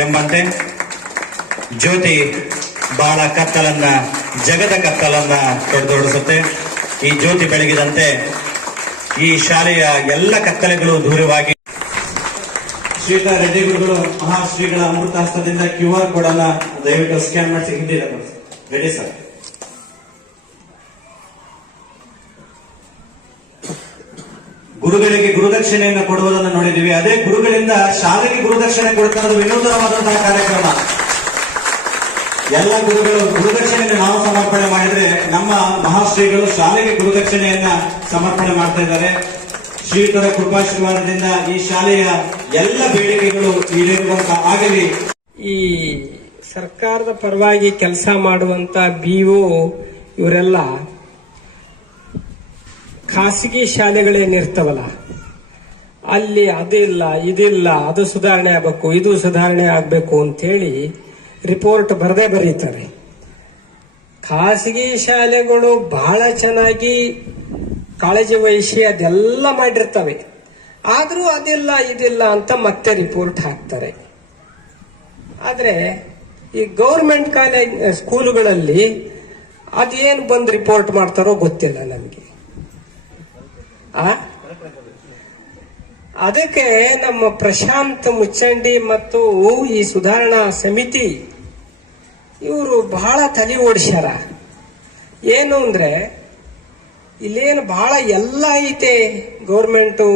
ಎಂಬಂತೆ ಜ್ಯೋತಿ ಬಹಳ ಕತ್ತಲನ್ನ, ಜಗದ ಕತ್ತಲನ್ನ ತೊಡೆದೋಡಿಸುತ್ತೆ. ಈ ಜ್ಯೋತಿ ಬೆಳಗಿದಂತೆ ಈ ಶಾಲೆಯ ಎಲ್ಲ ಕತ್ತಲೆಗಳು ದೂರವಾಗಿ ಶ್ರೀಯುತ ರೆಡ್ಡಿ ಗುರುಗಳು ಮಹಾಶ್ರೀಗಳ ಅಮೃತ ಹಸ್ತದಿಂದ QR ಕೋಡ್ ಅನ್ನ ದಯವಿಟ್ಟು ಸ್ಕ್ಯಾನ್ ಮಾಡಿಸಿ ಹಿಂದೆ ರೆಡಿ ಸರ್. ಗುರುಗಳಿಗೆ ಗುರುದಕ್ಷಿಣೆಯನ್ನು ಕೊಡುವುದನ್ನು ನೋಡಿದ್ದೀವಿ. ಅದೇ ಗುರುಗಳಿಂದ ಶಾಲೆಗೆ ಗುರುದಕ್ಷಿಣೆ ಕೊಡ್ತಾ ಇರೋದು ವಿನೂತನವಾದಂತಹ ಕಾರ್ಯಕ್ರಮ. ಎಲ್ಲ ಗುರುಗಳು ಗುರುದಕ್ಷಿಣೆಯನ್ನು ನಾವು ಸಮರ್ಪಣೆ ಮಾಡಿದ್ರೆ ನಮ್ಮ ಮಹಾಶ್ರೀಗಳು ಶಾಲೆಗೆ ಗುರುದಕ್ಷಿಣೆಯನ್ನ ಸಮರ್ಪಣೆ ಮಾಡ್ತಾ ಇದ್ದಾರೆ. ಶ್ರೀಯುತರ ಕೃಪಾಶೀರ್ವಾದದಿಂದ ಈ ಶಾಲೆಯ ಎಲ್ಲ ಬೇಡಿಕೆಗಳು ಈಡೇರುವಂತ ಆಗಲಿ. ಈ ಸರ್ಕಾರದ ಪರವಾಗಿ ಕೆಲಸ ಮಾಡುವಂತ BO ಇವರೆಲ್ಲ ಖಾಸಗಿ ಶಾಲೆಗಳೇನಿರ್ತವಲ್ಲ, ಅಲ್ಲಿ ಅದಿಲ್ಲ ಇದಿಲ್ಲ, ಅದು ಸುಧಾರಣೆ ಆಗಬೇಕು, ಇದು ಸುಧಾರಣೆ ಆಗಬೇಕು ಅಂತೇಳಿ ರಿಪೋರ್ಟ್ ಬರದೇ ಬರೀತಾರೆ. ಖಾಸಗಿ ಶಾಲೆಗಳು ಬಹಳ ಚೆನ್ನಾಗಿ ಕಾಳಜಿ ವಹಿಸಿ ಅದೆಲ್ಲ ಮಾಡಿರ್ತವೆ. ಆದ್ರೂ ಅದಿಲ್ಲ ಇದಿಲ್ಲ ಅಂತ ಮತ್ತೆ ರಿಪೋರ್ಟ್ ಹಾಕ್ತಾರೆ. ಆದ್ರೆ ಈ ಗೌರ್ಮೆಂಟ್ ಕಾಲೇಜ್ ಸ್ಕೂಲುಗಳಲ್ಲಿ ಅದೇನು ಬಂದು ರಿಪೋರ್ಟ್ ಮಾಡ್ತಾರೋ ಗೊತ್ತಿಲ್ಲ ನಮಗೆ. ಅದಕ್ಕೆ ನಮ್ಮ ಪ್ರಶಾಂತ್ ಮುಚ್ಚಂಡಿ ಮತ್ತು ಈ ಸುಧಾರಣಾ ಸಮಿತಿ ಇವರು ಬಹಳ ತಲೆ ಓಡಿಸ್ಯಾರ. ಏನು ಅಂದ್ರೆ ಇಲ್ಲೇನು ಬಹಳ ಎಲ್ಲ ಐತೆ, ಗೌರ್ಮೆಂಟು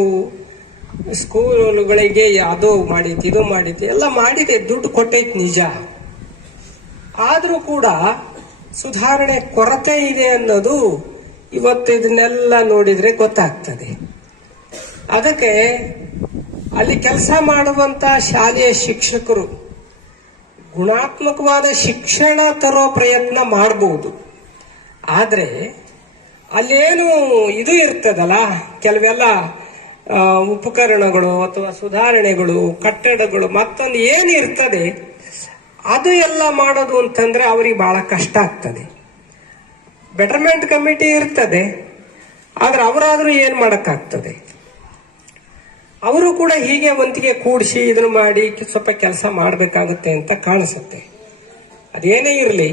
ಸ್ಕೂಲುಗಳಿಗೆ ಅದು ಮಾಡೈತಿ ಇದು ಮಾಡೈತಿ ಎಲ್ಲ ಮಾಡಿದೆ, ದುಡ್ಡು ಕೊಟ್ಟೈತಿ ನಿಜ. ಆದ್ರೂ ಕೂಡ ಸುಧಾರಣೆ ಕೊರತೆ ಇದೆ ಅನ್ನೋದು ಇವತ್ತು ಇದನ್ನೆಲ್ಲ ನೋಡಿದ್ರೆ ಗೊತ್ತಾಗ್ತದೆ. ಅದಕ್ಕೆ ಅಲ್ಲಿ ಕೆಲಸ ಮಾಡುವಂತ ಶಾಲೆಯ ಶಿಕ್ಷಕರು ಗುಣಾತ್ಮಕವಾದ ಶಿಕ್ಷಣ ತರೋ ಪ್ರಯತ್ನ ಮಾಡಬಹುದು. ಆದ್ರೆ ಅಲ್ಲೇನು ಇದು ಇರ್ತದಲ್ಲ, ಕೆಲವೆಲ್ಲ ಉಪಕರಣಗಳು ಅಥವಾ ಸುಧಾರಣೆಗಳು, ಕಟ್ಟಡಗಳು, ಮತ್ತೊಂದು ಏನು ಇರ್ತದೆ ಅದು ಎಲ್ಲ ಮಾಡೋದು ಅಂತಂದ್ರೆ ಅವರಿಗೆ ಬಹಳ ಕಷ್ಟ ಆಗ್ತದೆ. ಬೆಟರ್ಮೆಂಟ್ ಕಮಿಟಿ ಇರ್ತದೆ, ಆದ್ರೆ ಅವರಾದ್ರೂ ಏನ್ ಮಾಡಕ್ಕಾಗ್ತದೆ? ಅವರು ಕೂಡ ಹೀಗೆ ಒಂದಿಗೆ ಕೂಡಿಸಿ ಇದನ್ನು ಮಾಡಿ ಸ್ವಲ್ಪ ಕೆಲಸ ಮಾಡಬೇಕಾಗುತ್ತೆ ಅಂತ ಕಾಣಿಸುತ್ತೆ. ಅದೇನೇ ಇರಲಿ,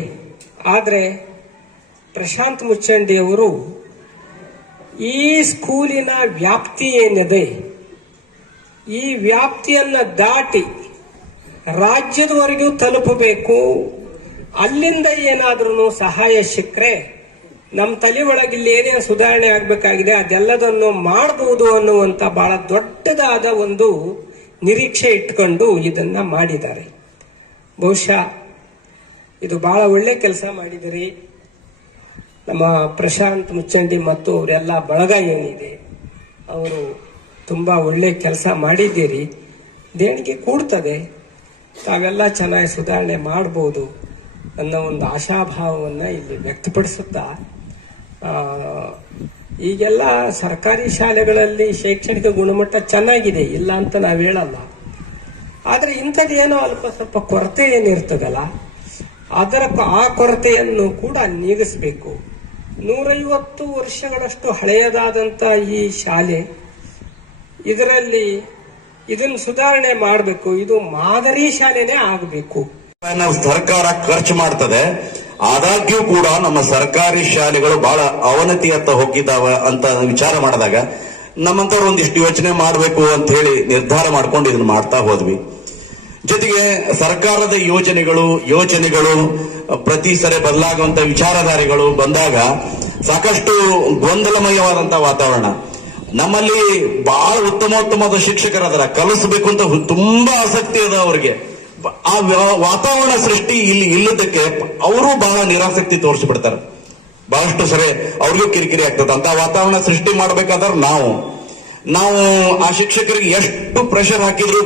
ಆದ್ರೆ ಪ್ರಶಾಂತ್ ಮುಚ್ಚಂಡಿ ಅವರು ಈ ಸ್ಕೂಲಿನ ವ್ಯಾಪ್ತಿ ಏನಿದೆ, ಈ ವ್ಯಾಪ್ತಿಯನ್ನ ದಾಟಿ ರಾಜ್ಯದವರೆಗೂ ತಲುಪಬೇಕು. ಅಲ್ಲಿಂದ ಏನಾದ್ರೂ ಸಹಾಯ ಸಿಕ್ಕರೆ ನಮ್ಮ ತಲೆ ಒಳಗಿಲ್ಲಿ ಏನೇನು ಸುಧಾರಣೆ ಆಗಬೇಕಾಗಿದೆ ಅದೆಲ್ಲದನ್ನು ಮಾಡಬಹುದು ಅನ್ನುವಂತ ಬಹಳ ದೊಡ್ಡದಾದ ಒಂದು ನಿರೀಕ್ಷೆ ಇಟ್ಕೊಂಡು ಇದನ್ನ ಮಾಡಿದ್ದಾರೆ. ಬಹುಶಃ ಇದು ಬಹಳ ಒಳ್ಳೆ ಕೆಲಸ ಮಾಡಿದಿರಿ. ನಮ್ಮ ಪ್ರಶಾಂತ್ ಮುಚ್ಚಂಡಿ ಮತ್ತು ಅವರೆಲ್ಲ ಬಳಗ ಏನಿದೆ ಅವರು ತುಂಬಾ ಒಳ್ಳೆ ಕೆಲಸ ಮಾಡಿದ್ದೀರಿ. ದೇಣಿಗೆ ಕೂಡ್ತದೆ, ತಾವೆಲ್ಲ ಚೆನ್ನಾಗಿ ಸುಧಾರಣೆ ಮಾಡಬಹುದು ಅನ್ನೋ ಒಂದು ಆಶಾಭಾವವನ್ನು ಇಲ್ಲಿ ವ್ಯಕ್ತಪಡಿಸುತ್ತಾ, ಈಗೆಲ್ಲ ಸರ್ಕಾರಿ ಶಾಲೆಗಳಲ್ಲಿ ಶೈಕ್ಷಣಿಕ ಗುಣಮಟ್ಟ ಚೆನ್ನಾಗಿದೆ, ಇಲ್ಲ ಅಂತ ನಾವು ಹೇಳಲ್ಲ. ಆದ್ರೆ ಇಂಥದ್ದೇನೋ ಅಲ್ಪ ಸ್ವಲ್ಪ ಕೊರತೆ ಏನಿರ್ತದಲ್ಲ, ಆ ಕೊರತೆಯನ್ನು ಕೂಡ ನೀಗಿಸಬೇಕು. 150 ವರ್ಷಗಳಷ್ಟು ಹಳೆಯದಾದಂತ ಈ ಶಾಲೆ, ಇದರಲ್ಲಿ ಇದನ್ನು ಸುಧಾರಣೆ ಮಾಡಬೇಕು. ಇದು ಮಾದರಿ ಶಾಲೆನೇ ಆಗಬೇಕು. ಸರ್ಕಾರ ಖರ್ಚು ಮಾಡ್ತದೆ, ಆದಾಗ್ಯೂ ಕೂಡ ನಮ್ಮ ಸರ್ಕಾರಿ ಶಾಲೆಗಳು ಬಹಳ ಅವನತಿಯತ್ತ ಹೋಗಿದ್ದಾವೆ ಅಂತ ವಿಚಾರ ಮಾಡಿದಾಗ ನಮ್ಮಂತವ್ರು ಒಂದಿಷ್ಟು ಯೋಚನೆ ಮಾಡಬೇಕು ಅಂತ ಹೇಳಿ ನಿರ್ಧಾರ ಮಾಡ್ಕೊಂಡು ಇದನ್ನ ಮಾಡ್ತಾ ಹೋದ್ವಿ. ಜೊತೆಗೆ ಸರ್ಕಾರದ ಯೋಜನೆಗಳು ಪ್ರತಿ ಸರಿ ಬದಲಾಗುವಂತ ವಿಚಾರಧಾರೆಗಳು ಬಂದಾಗ ಸಾಕಷ್ಟು ಗೊಂದಲಮಯವಾದಂತಹ ವಾತಾವರಣ. ನಮ್ಮಲ್ಲಿ ಬಹಳ ಉತ್ತಮವಾದ ಶಿಕ್ಷಕರದಾರ, ಕಲಿಸಬೇಕು ಅಂತ ತುಂಬಾ ಆಸಕ್ತಿ ಅದ ಅವ್ರಿಗೆ. ಆ ವಾತಾವರಣ ಸೃಷ್ಟಿ ಇಲ್ಲಿ ಇಲ್ಲದಕ್ಕೆ ಅವರು ಬಹಳ ನಿರಾಸಕ್ತಿ ತೋರಿಸ್ಬಿಡ್ತಾರೆ. ಬಹಳಷ್ಟು ಸರಿ ಅವ್ರಿಗೂ ಕಿರಿಕಿರಿ ಆಗ್ತದೆ. ಅಂತ ವಾತಾವರಣ ಸೃಷ್ಟಿ ಮಾಡ್ಬೇಕಾದ್ರೆ ನಾವು ಆ ಶಿಕ್ಷಕರಿಗೆ ಎಷ್ಟು ಪ್ರೆಷರ್ ಹಾಕಿದ್ರು